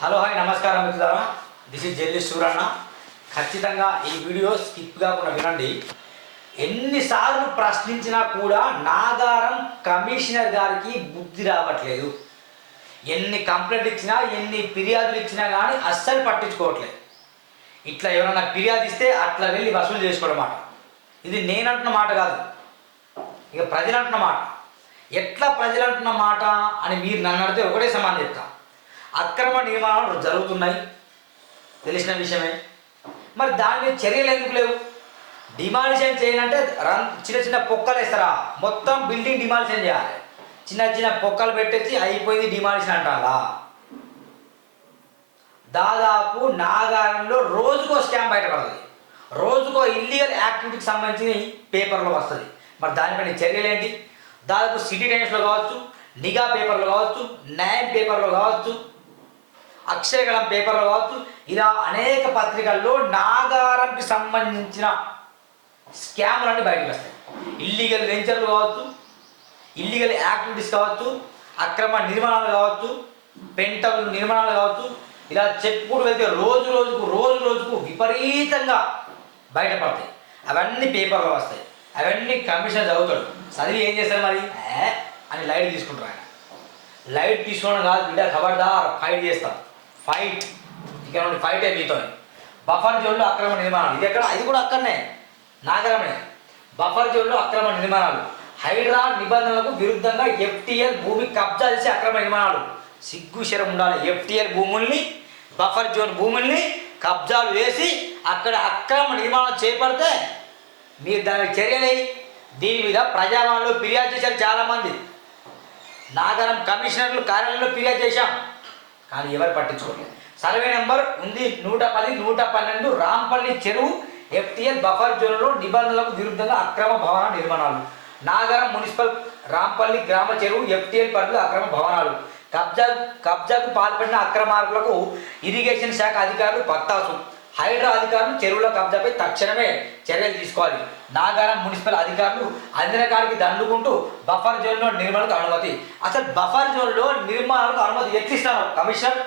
Hello hi నమస్కారం మిత్రులారా. This is జల్లి సూరన్న ఖచ్చితంగా ఈ వీడియో స్కిప్ కాకుండా వినండి. ఎన్నిసార్లు ప్రశ్నించినా కూడా నాగారం కమిషనర్ గారికి బుద్ధి రావట్లేదు. ఎన్ని కంప్లైంట్ ఇచ్చినా ఎన్ని ఫిర్యాదులు ఇచ్చినా కానీ అస్సలు పట్టించుకోవట్లేదు. ఇట్లా ఎవరైనా ఫిర్యాదు ఇస్తే అట్లా వెళ్ళి వసూలు చేసుకోవడం మాట ఇది నేను అంటున్న మాట కాదు. ఇక ప్రజలంటున్న మాట. ఎట్లా ప్రజలు అంటున్న మాట అని మీరు నన్ను అడిగితే ఒకటే సమానం చెప్తా. అక్రమ నియమాలు జరుగుతున్నాయి. తెలిసిన విషయమే. మరి దాని మీద చర్యలు ఎందుకు లేవు? డిమాలిషన్ చేయాలంటే రన్ చిన్న చిన్న పొక్కలు వేస్తారా? మొత్తం బిల్డింగ్ డిమాలిషన్ చేయాలి. చిన్న చిన్న పొక్కలు పెట్టేసి అయిపోయింది డిమాలిషన్ అంటారా? దాదాపు నాగారంలో రోజుకో స్టాంప్ బయటపడుతుంది. రోజుకో ఇల్లీగల్ యాక్టివిటీకి సంబంధించిన పేపర్లో వస్తుంది మరి దానిపైన చర్యలు ఏంటి? దాదాపు సిటీ టైమ్స్లో కావచ్చు నిఘా పేపర్లో కావచ్చు న్యాయం పేపర్లో కావచ్చు అక్షయగళం పేపర్లో కావచ్చు ఇలా అనేక పత్రికల్లో నాగారంకి సంబంధించిన స్కాములన్నీ బయటకు వస్తాయి. ఇల్లీగల్ వెంచర్లు కావచ్చు ఇల్లీగల్ యాక్టివిటీస్ కావచ్చు అక్రమ నిర్మాణాలు కావచ్చు పెంటలు నిర్మాణాలు కావచ్చు ఇలా చెప్పుకుంటూ వెళ్తే రోజు రోజుకు రోజు రోజుకు విపరీతంగా బయటపడతాయి. అవన్నీ పేపర్లో వస్తాయి. అవన్నీ కమిషన్ చదువుతాడు. చదివి ఏం చేస్తారు మరి? అని లైట్ తీసుకుంటారు ఆయన. లైట్ తీసుకోవడం కాదు బిడ్డ ఖబర్దార్ ఫైట్ చేస్తాం ఫైట్ ఇక్కడ నుండి ఫైటే మీతో బఫర్ జోన్లో అక్రమ నిర్మాణాలు. ఇది ఎక్కడ? అది కూడా అక్కడనే. నాగరమే. బఫర్ జోన్లో అక్రమ నిర్మాణాలు. హైడ్రా నిబంధనలకు విరుద్ధంగా ఎఫ్టీఎల్ భూమి కబ్జా చేసే అక్రమ నిర్మాణాలు. సిగ్గుశరం ఉండాలి. ఎఫ్టీఎల్ భూముల్ని బఫర్ జోన్ భూముల్ని కబ్జాలు వేసి అక్కడ అక్రమ నిర్మాణం చేపడితే మీరు దానికి చర్యలే. దీని మీద ప్రజావాణిలో ఫిర్యాదు చేశారు చాలామంది. నాగరం కమిషనర్లు కార్యాలయంలో ఫిర్యాదు చేశాం. కానీ ఎవరు పట్టించుకోలేదు. సర్వే నెంబర్ ఉంది నూట పది నూట పన్నెండు రాంపల్లి చెరువు ఎఫ్టీఎల్ బఫర్ జోన్లో నిబంధనలకు విరుద్ధంగా అక్రమ భవన నిర్మాణాలు. నాగరం మున్సిపల్ రాంపల్లి గ్రామ చెరువు ఎఫ్టీఎల్ పరిధిలో అక్రమ భవనాలు. కబ్జా కబ్జాకు పాల్పడిన అక్రమార్కులకు ఇరిగేషన్ శాఖ అధికారులు పత్తాసు హైడ్రా అధికారులు చెరువుల కబ్జాపై తక్షణమే చర్యలు తీసుకోవాలి. నాగారం మున్సిపల్ అధికారులు అందినకాడికి దండుకుంటూ బఫర్ జోన్లో నిర్మాణకు అనుమతి. అసలు బఫర్ జోన్లో నిర్మాణాలకు అనుమతి ఎట్లిస్తారు? Commissioner?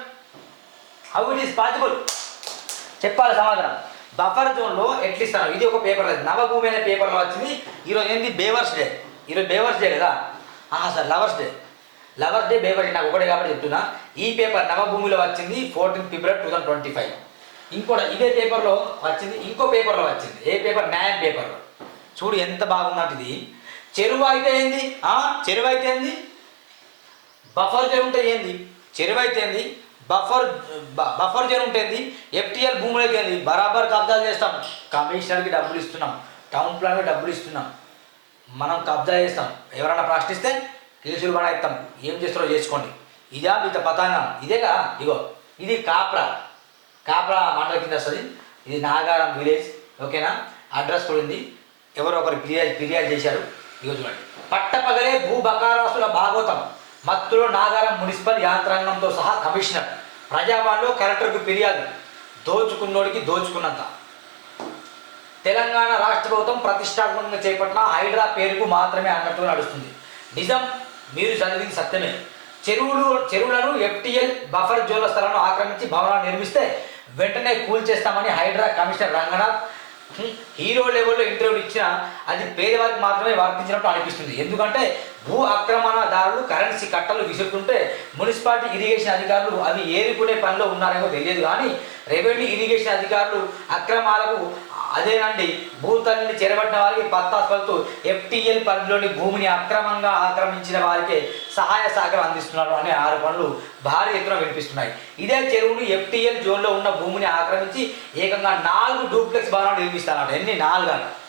How it is possible చెప్పాలి సమాధానం. బఫర్ జోన్లో ఎట్లిస్తాను ఇది ఒక పేపర్ లేదు నవభూమి అనే పేపర్లో వచ్చింది. ఈరోజు ఏంది? బేవర్స్ డే. ఈరోజు బేవర్స్ డే కదా? ఆహా sir lovers day. Lovers day బేవర్ day నాకు ఒకటే కాబట్టి చెప్తున్నా. ఈ పేపర్ నవభూమిలో వచ్చింది fourteen February two thousand twenty five. ఇంకోటి ఇదే పేపర్లో వచ్చింది ఇంకో పేపర్లో వచ్చింది. ఏ పేపర్? న్యాయం పేపర్లో చూడు ఎంత బాగున్నట్టు ఇది చెరువు అయితే ఏంది? ఆ, చెరువు అయితే ఏంది? బఫర్ జోన్ ఉంటే ఏంది? చెరువు అయితే ఏంది? బఫర్ బఫర్ జోన్ ఉంటుంది ఎఫ్టీఎల్ భూములకి ఏంది? బరాబర్ కబ్జాలు చేస్తాం. కమిషనర్కి డబ్బులు ఇస్తున్నాం. టౌన్ ప్లాన్కి డబ్బులు ఇస్తున్నాం. మనం కబ్జా చేస్తాం. ఎవరైనా ప్రశ్నిస్తే కేసులు పడేస్తాం ఏం చేస్తారో చేసుకోండి. ఇదా మీత పతాంగం. ఇదేగా? ఇగో. ఇది కాప్రా. కాప్రా మండల కింద వస్తుంది. ఇది నాగారం విలేజ్. ఓకేనా? అడ్రస్ కూడా ఉంది ఎవరో ఒకరు ఫిర్యాదు ఫిర్యాదు చేశారు. ఇగో చూడండి. పట్టపగలే భూ బకారాసుల భాగవతం మత్తులో నాగారం మున్సిపల్ యాంత్రాంగంతో సహా కమిషనర్. ప్రజావాణిలో కలెక్టర్కు ఫిర్యాదు. దోచుకున్నోడికి దోచుకున్నంత. తెలంగాణ రాష్ట్ర ప్రభుత్వం ప్రతిష్టాత్మకంగా చేపట్టిన హైడ్రా పేరుకు మాత్రమే అన్నట్టు నడుస్తుంది. నిజం మీరు చదివింది సత్యమే. చెరువులు చెరువులను ఎఫ్టీఎల్ బఫర్ జోన్ల స్థలాలను ఆక్రమించి భవనాలు నిర్మిస్తే వెంటనే కూల్చేస్తామని హైడ్రా కమిషనర్ రంగనాథ్ హీరో లెవెల్లో ఇంటర్వ్యూ ఇచ్చిన అది పేదవారికి మాత్రమే వర్తించినట్టు అనిపిస్తుంది. ఎందుకంటే భూ ఆక్రమణదారులు కరెన్సీ కట్టలు విసురుతుంటే మున్సిపాలిటీ ఇరిగేషన్ అధికారులు అవి ఏరుకునే పనిలో ఉన్నారేమో తెలియదు కానీ రెవెన్యూ ఇరిగేషన్ అధికారులు అక్రమాలకు అదేనండి భూతల్ని చెరబడిన వారికి పత్తాస్పలతో ఎఫ్టీఎల్ పరిధిలోని భూమిని అక్రమంగా ఆక్రమించిన వారికి సహాయ సహకారం అందిస్తున్నారు అనే ఆరోపణలు భారీ ఎత్తున వినిపిస్తున్నాయి. ఇదే చెరువును ఎఫ్టీఎల్ జోన్లో ఉన్న భూమిని ఆక్రమించి ఏకంగా నాలుగు డూప్లెక్స్ భవనాలు నిర్మిస్తారన్నమాట. ఎన్ని? నాలుగు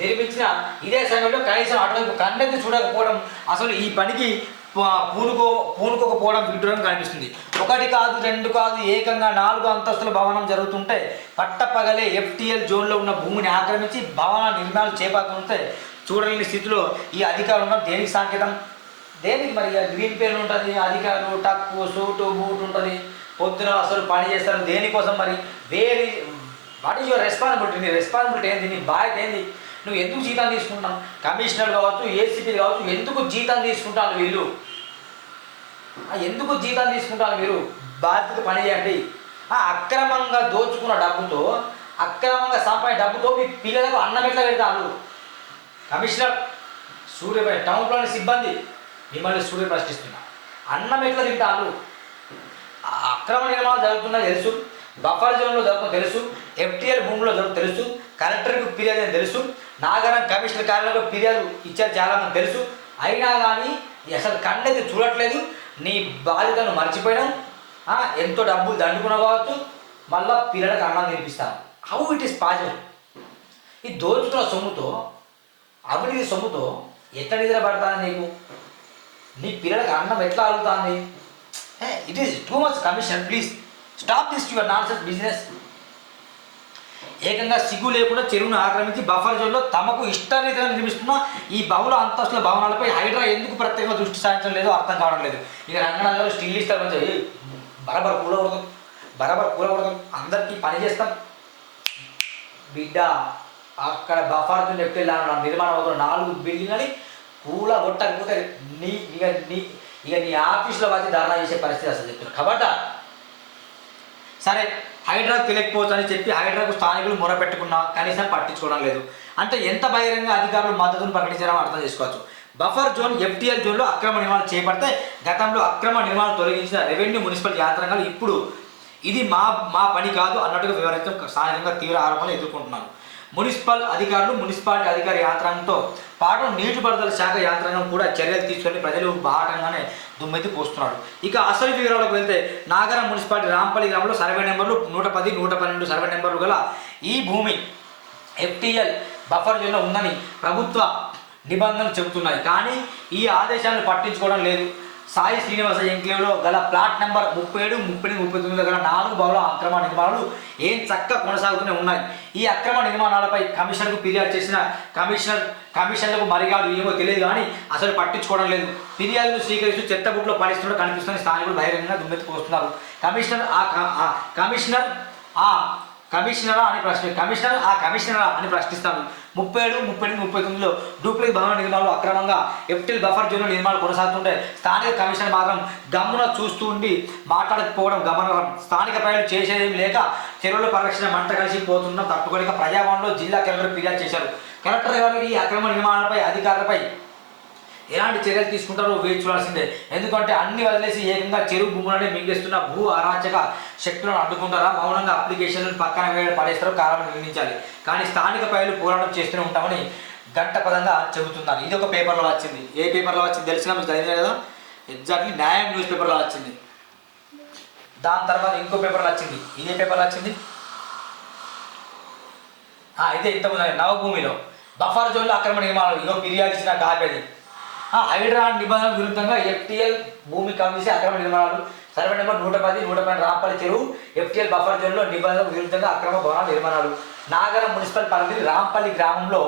నిర్మించిన ఇదే సమయంలో కనీసం అటువంటి కన్నెత్తి చూడకపోవడం అసలు ఈ పనికి పూనుకో పూనుకోకపోవడం విడ్డూరం కనిపిస్తుంది. ఒకటి కాదు రెండు కాదు ఏకంగా నాలుగు అంతస్తుల భవనం జరుగుతుంటే పట్టపగలే ఎఫ్టీఎల్ జోన్లో ఉన్న భూమిని ఆక్రమించి భవన నిర్మాణాలు చేపడుతుంటే చూడలేని స్థితిలో ఈ అధికారులు ఉన్న దేనికి సంకేతం? దేనికి మరి? గ్రీన్ పేర్లు ఉంటుంది అధికారులు టక్కు సూటు బూట్ ఉంటుంది. పొద్దున అసలు పని చేస్తారు. దేనికోసం మరి? వేరే వాట్ ఈస్ యువర్ రెస్పాన్సిబిలిటీ నీ రెస్పాన్సిబిలిటీ ఏంది? నీ బాధ్యత ఏంది? నువ్వు ఎందుకు జీతం తీసుకుంటున్నావు? కమిషనర్ కావచ్చు ఏసీపీ కావచ్చు ఎందుకు జీతం తీసుకుంటాను వీళ్ళు? ఎందుకు జీతం తీసుకుంటారు మీరు? బాధ్యత పని చేయండి ఆ అక్రమంగా దోచుకున్న డబ్బుతో అక్రమంగా సంపాదించిన డబ్బుతో మీ పిల్లలకు అన్నం ఎట్లా పెడతారు? కమిషనర్ సూర్యపై టౌన్లోని సిబ్బంది మిమ్మల్ని సూర్య ప్రశ్నిస్తున్నా. అన్నం ఎట్లా తింటారు? అక్రమ నిర్మాణం జరుగుతుందని తెలుసు బఫర్ జోన్లో జరుగుతుందో తెలుసు ఎఫ్టీఎల్ భూమిలో జరుగుతుంది తెలుసు కలెక్టర్కి ఫిర్యాదు అని తెలుసు నాగరం కమిషనర్ కార్యాలయంలో ఫిర్యాదు ఇచ్చారు చాలామంది. తెలుసు? అయినా కానీ అసలు కన్నెత్తి చూడట్లేదు. నీ బాధ్యతను మర్చిపోయినాం. ఎంతో డబ్బులు దండుకున్న కావచ్చు. మళ్ళా పిల్లలకు అన్నం తినిపిస్తాను హౌ ఇట్ ఈస్ పాజిబుల్ ఈ దోచుకున్న సొమ్ముతో అవినీతి సొమ్ముతో ఎట్లా నిద్ర పడతాను నీకు? నీ పిల్లలకు అన్నం ఎట్లా అడుగుతుంది? It is too much commission please stop this your nonsense business ఏకంగా సిగ్గు లేకుండా చెరువును ఆక్రమించి బఫర్ జోన్లో తమకు ఇష్టరీతిగా నిర్మిస్తున్న ఈ బహుళ అంతస్తుల భవనాలపై హైడ్రా ఎందుకు ప్రత్యేకంగా దృష్టి సాధించడం లేదో అర్థం కావడం లేదు. ఇక రంగనాథ్ స్టిల్ ఇస్తారు కొంచెం బరబర బరాబర్ కూలకూడదు బరాబర్ కూలకూడదు. అందరికీ పని చేస్తాం. బిడ్డ అక్కడ బఫర్ జోన్ చెప్తే నిర్మాణం అవుతున్న నాలుగు బిల్డింగ్లని కూల కొట్టకపోతే నీ ఇక నీ ఇక నీ ఆఫీస్లో వచ్చి ధర్నా చేసే పరిస్థితి అసలు చెప్తున్నారు కాబట్టి సరే హైడ్రాకు తెలియకపోవచ్చు అని చెప్పి హైడ్రాకు స్థానికులు మొరపెట్టుకున్నా కనీసం పట్టించుకోవడం లేదు. అంటే ఎంత బహిరంగ అధికారులు మద్దతును ప్రకటించారో అర్థం చేసుకోవచ్చు. బఫర్ జోన్ ఎఫ్టీఎల్ జోన్లో అక్రమ నిర్మాణాలు చేపడితే గతంలో అక్రమ నిర్మాణాలు తొలగించిన రెవెన్యూ మున్సిపల్ యంత్రాంగాలు ఇప్పుడు ఇది మా మా పని కాదు అన్నట్టుగా వివరించడం స్థానికంగా తీవ్ర ఆరోపణలు ఎదుర్కొంటున్నారు. మున్సిపల్ అధికారులు మున్సిపాలిటీ అధికారి యంత్రాంగంతో పాటు నీటిపారుదల శాఖ యంత్రాంగం కూడా చర్యలు తీసుకొని ప్రజలు బాటంగానే దుమ్మెత్తి పోస్తున్నాడు. ఇక అసలు వివరాలకు వెళ్తే నాగరం మున్సిపాలిటీ రాంపల్లి గ్రామంలో సర్వే నెంబర్లు నూట పది నూట పన్నెండు సర్వే నెంబర్లు గల ఈ భూమి ఎఫ్టీఎల్ బఫర్ జోన్లో ఉందని ప్రభుత్వ నిబంధనలు చెబుతున్నాయి. కానీ ఈ ఆదేశాలను పట్టించుకోవడం లేదు. సాయి శ్రీనివాస ఎంక్లేవ్లో గల ప్లాట్ నెంబర్ ముప్పై ఏడు ముప్పై ఎనిమిది ముప్పై తొమ్మిది గల నాలుగు భవన అక్రమ నిర్మాణాలు ఏం చక్కగా కొనసాగుతూనే ఉన్నాయి. ఈ అక్రమ నిర్మాణాలపై కమిషనర్కు ఫిర్యాదు చేసిన కమిషనర్ కమిషన్లకు మరిగాడు ఏమో తెలియదు కానీ అసలు పట్టించుకోవడం లేదు. ఫిర్యాదులు స్వీకరిస్తూ చెత్తబుట్లో పడిస్తున్నట్టు కనిపిస్తున్న స్థానికులు బహిరంగంగా దుమ్మెత్తిపోస్తున్నారు కమిషనర్ ఆ కమిషనర్ ఆ కమిషనరా అని ప్రశ్న కమిషనర్ ఆ కమిషనరా అని ప్రశ్నిస్తాను ముప్పై ఏడు ముప్పై ఎనిమిది ముప్పై తొమ్మిదిలో డూప్లిక్ భవన నిర్మాణాలు అక్రమంగా ఎఫ్టిల్ బఫర్ జోన్ నిర్మాణాలు కొనసాగుతుంటే స్థానిక కమిషనర్ మాత్రం గమ్మున చూస్తూ ఉండి మాట్లాడకపోవడం గమనరం స్థానిక ప్రజలు చేసేదేం లేక చెరువుల పరిరక్షణ మంట కలిసి పోతున్న తట్టుకోలేక ప్రజాభవన్లో జిల్లా కలెక్టర్ ఫిర్యాదు చేశారు. కలెక్టర్ గారు ఈ అక్రమ నిర్మాణాలపై అధికారులపై ఎలాంటి చర్యలు తీసుకుంటారో వేచి చూడాల్సిందే. ఎందుకంటే అన్ని వదిలేసి ఏకంగా చెరువు భూములనే మింగేస్తున్న భూ అరాచక శక్తులను అడ్డుకుంటారా? మౌనంగా అప్లికేషన్లను పక్కన వేయడం పడేస్తారో కారణం నిర్మించాలి. కానీ స్థానిక ప్రజలు పోరాటం చేస్తూనే ఉంటామని గంట పదంగా చెబుతున్నారు. ఇది ఒక పేపర్లో వచ్చింది. ఏ పేపర్లో వచ్చింది తెలిసినా మీకు చదివినా కదా? ఎగ్జాక్ట్లీ న్యాయం న్యూస్ పేపర్లో వచ్చింది. దాని తర్వాత ఇంకో పేపర్లో వచ్చింది. ఇదే పేపర్లో వచ్చింది. ఇదే ఇంతకుముందు నవభూమిలో. బఫర్ జోన్లో అక్రమ నియమాలు ఇదో ఫిర్యాదు ఇచ్చిన కాపీ అది. హైడ్రా నిబంధనల విరుద్ధంగా ఎఫ్టీఎల్ భూమి కమిషన్ అక్రమ నిర్మాణాలు. సర్వే నెంబర్ నూట పది నూట పన్నెండు రాంపల్లి చెరువు. ఎఫ్టీఎల్ బఫర్ జోన్లో నిబంధనలకు విరుద్ధంగా అక్రమ భవన నిర్మాణాలు. నాగరం మున్సిపల్ పరిధి రాంపల్లి గ్రామంలో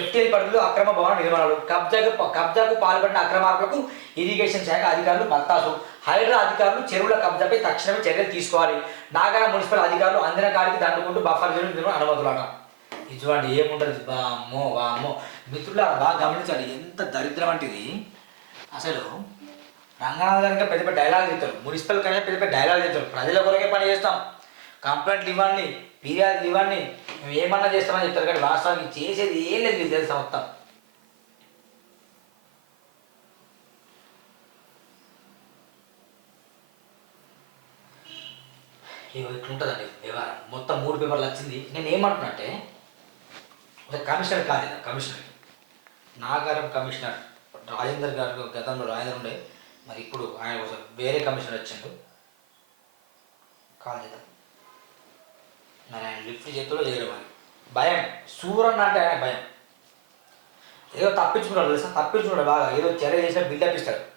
ఎఫ్టీఎల్ పరిధిలో అక్రమ భవన నిర్మాణాలు. కబ్జాకు కబ్జాకు పాల్పడిన అక్రమార్కులకు ఇరిగేషన్ శాఖ అధికారులు మత్తాసు హైడ్రా అధికారులు చెరువుల కబ్జాపై తక్షణమే చర్యలు తీసుకోవాలి. నాగరం మున్సిపల్ అధికారులు అందిన కాడికి దండుకుంటూ బఫర్ జోన్ నిర్మాణ అనుమతులట. ఇది చూడండి ఏముంటుంది బా అమ్మో వా అమ్మో. బాగా గమనించాలి ఎంత దరిద్రం అంటే ఇది అసలు రంగనాథ్ గారికి పెద్ద పెద్ద డైలాగ్ చెప్తారు మున్సిపల్ కన్నా పెద్ద పెద్ద డైలాగ్ చెప్తారు ప్రజల కొరకే పని చేస్తాం. కంప్లైంట్లు ఇవ్వండి ఫిర్యాదులు ఇవ్వండి మేము ఏమన్నా చేస్తామని చెప్తారు కానీ వాస్తవానికి చేసేది ఏం లేదు మీకు తెలుసా మొత్తం? ఇగో ఇట్లుంటుందండి వ్యవహారం. మొత్తం మూడు పేపర్లు వచ్చింది. నేను ఏమంటున్నా అంటే కమిషనర్ కాదు కమిషనర్ నాగారం కమిషనర్ రాజేందర్ గారు గతంలో రాజేందర్ ఉండే. మరి ఇప్పుడు ఆయన కోసం వేరే కమిషనర్ వచ్చిండు. కాల్ చేద్దాం. మరి ఆయన లిఫ్ట్ చేతుల్లో చేయడం భయం. సూరన్న అంటే ఆయన భయం. ఏదో తప్పించుకున్నాడు తెలుసా? తప్పించుకున్నాడు బాగా. ఏదో చర్య చేసిన బిల్డప్ ఇస్తాడు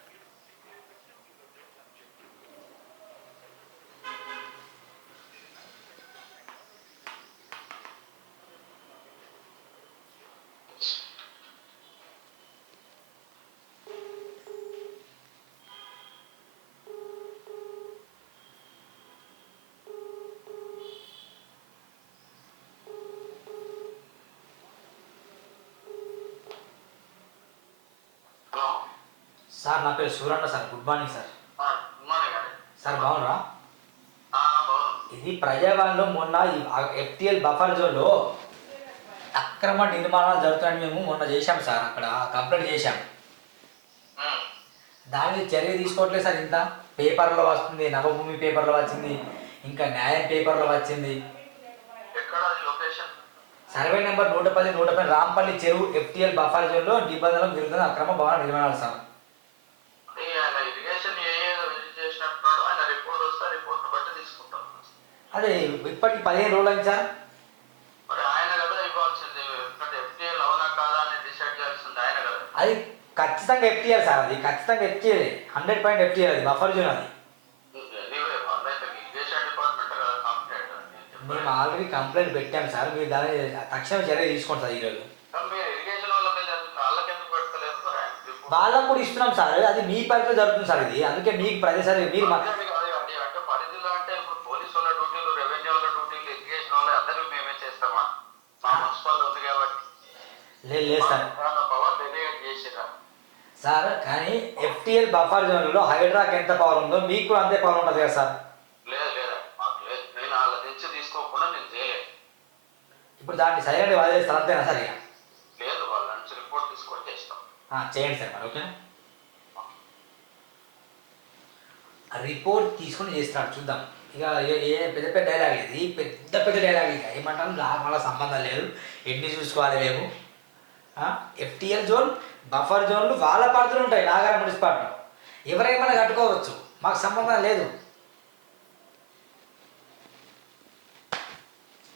హలో సార్ నా పేరు Suranna sir. Good morning sir. Good morning అండి సార్ బాగున్నారా? ఈ ప్రజావాణిలో మొన్న ఎఫ్టిఎల్ బఫర్ జోన్లో అక్రమ నిర్మాణాలు జరుగుతాయని మేము మొన్న చేశాం సార్ అక్కడ కంప్లైంట్ చేశాం. ఉమ్. దాని మీద చర్య తీసుకోవట్లేదు సార్ ఇంత. పేపర్లో వస్తుంది నవభూమి పేపర్లో వచ్చింది ఇంకా న్యాయం పేపర్లో వచ్చింది. సర్వే నెంబర్ నూట పది నూట పది రాంపల్లి చెరువు ఎఫ్టిఎల్ బఫర్ జోన్లో నిబంధనలకు విరుద్ధంగా అక్రమ భవన నిర్మాణాలు సార్. అదే ఇప్పటికి పదిహేను రోజులు అయింది సార్. అది ఖచ్చితంగా ఎఫ్టీఎల్ సార్ అది ఖచ్చితంగా ఎఫ్టీఎల్ హండ్రెడ్ పాయింట్ ఎఫ్టీఎల్ అది బఫర్ జోన్ అది. మేము ఆల్రెడీ కంప్లైంట్ పెట్టాం సార్ మీరు దాని తక్షణ చర్య తీసుకోండి సార్ ఈరోజు. వాళ్ళకి కూడా ఇస్తున్నాం సార్ అది మీ పరిధిలో జరుగుతుంది సార్ ఇది. అందుకే మీకు ప్రతిసారి మీరు లేదు లేదు సార్. సార్ కానీ ఎఫ్టీఎల్ బఫర్ జోన్లో హైడ్రాక్ ఎంత పవర్ ఉందో మీకు అంతే పవర్ ఉంటుంది కదా సార్. లేదు లేదా. మాకు లేదు. నేను వాళ్ళ తెచ్చి తీసుకోకుండా నేను చేయలేదు. ఇప్పుడు దాన్ని సైలెంట్ వదిలేస్తారు అంతేనా సార్ ఇక? లేదు వాళ్ళ నుంచి రిపోర్ట్ తీసుకొని చేస్తాం. ఆ, చేయండి సార్ మరి ఓకేనా? ఆ రిపోర్ట్ తీసుకొని చేస్తాడు చూద్దాం. ఇక ఏ- ఏ పెద్ద పెద్ద డైలాగ్ ఇది. పెద్ద పెద్ద డైలాగ్ ఇక. ఏమంటాం నాకు మళ్ళీ సంబంధం లేదు. ఎన్ని చూసుకోవాలి మేము? ఎఫ్టీఎల్ జోన్ బఫర్ జోన్లు వాళ్ళ పరిధులు ఉంటాయి నాగర మున్సిపాలిటీ ఎవరేమైనా కట్టుకోవచ్చు మాకు సంబంధం లేదు.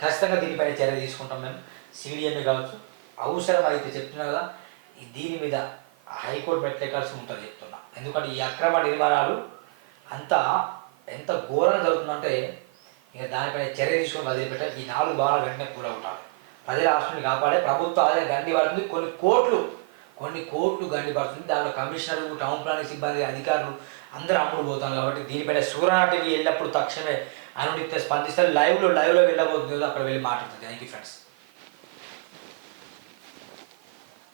ఖచ్చితంగా దీనిపైన చర్య తీసుకుంటాం మేము. సీడీఎంఏ కావచ్చు అవసరం అయితే చెప్తున్నా కదా దీని మీద హైకోర్టు పెట్టలేకాల్సి ఉంటుంది చెప్తున్నా. ఎందుకంటే ఈ అక్రమ నిర్మాణాలు అంతా ఎంత ఘోరంగా జరుగుతుందంటే ఇక దానిపైన చర్య తీసుకొని వదిలిపెట్టాలి. ఈ నాలుగు భాగాలు వెంటనే కూడగొట్టాలి అదే రాష్ట్రాన్ని కాపాడే ప్రభుత్వ ఆదాయం గండి పడుతుంది. కొన్ని కోట్లు కొన్ని కోట్లు గండి పడుతుంది. దాంట్లో కమిషనర్ టౌన్ ప్లానింగ్ సిబ్బంది అధికారులు అందరూ అమ్ముడు పోతారు కాబట్టి దీనిపైన సూర్యనాటివి వెళ్ళినప్పుడు తక్షణమే అనుడితే స్పందిస్తారు. లైవ్లో లైవ్లో వెళ్ళబోతుంది అక్కడ వెళ్ళి మాట్లాడుతుంది థ్యాంక్ యూ ఫ్రెండ్స్